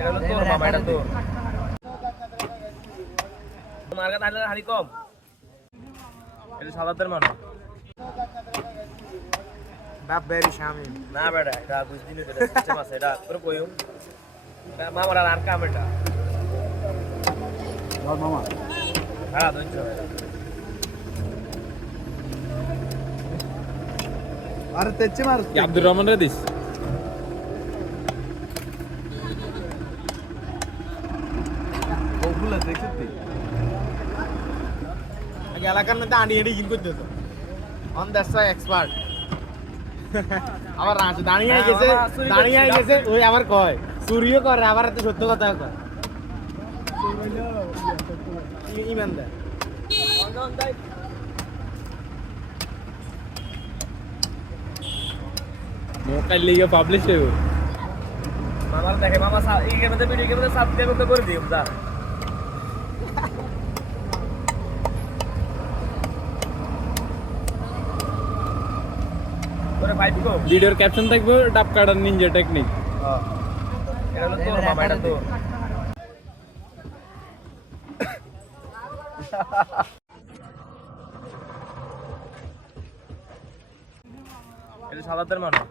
এটা হলো তোর মামা, এটা তোর। তোমার কাছে আসলে হানি কম। এটা সাদাতের মামা। বাপ বেরি শামিম না বেটা, এটা বুঝদিন এটা সিস্টেম আছে, এটা তোর কইও। মামার আর কাম এটা। বল মামা হ্যাঁ ধরছো। আরে তেচ্ছে মার আব্দুর রহমান রে দিস ওগুলা দেখছিস তুই আগে এলাকার মধ্যে আনি এডি কিল করতে তো অন দ্যাটস ওয়াই এক্সপার্ট আবার রাঁচে দাঁড়িয়ে গেছে ওই আবার কয় চুরিও করে আবার এত সত্য কথা কয় ইমানদার মোকাইল লিগে পাবলিশ হইব মামার দেখে মামা এই গেমে ভিডিও গেমে সাবস্ক্রাইব করে দিও দা। তোরে ভাই দিগো। ভিডিওর ক্যাপশন থাকবে ডাব কাটার নিনজা টেকনিক। এটা হলো তোর মামা, এটা তোর। এটা সাদাতের মামা।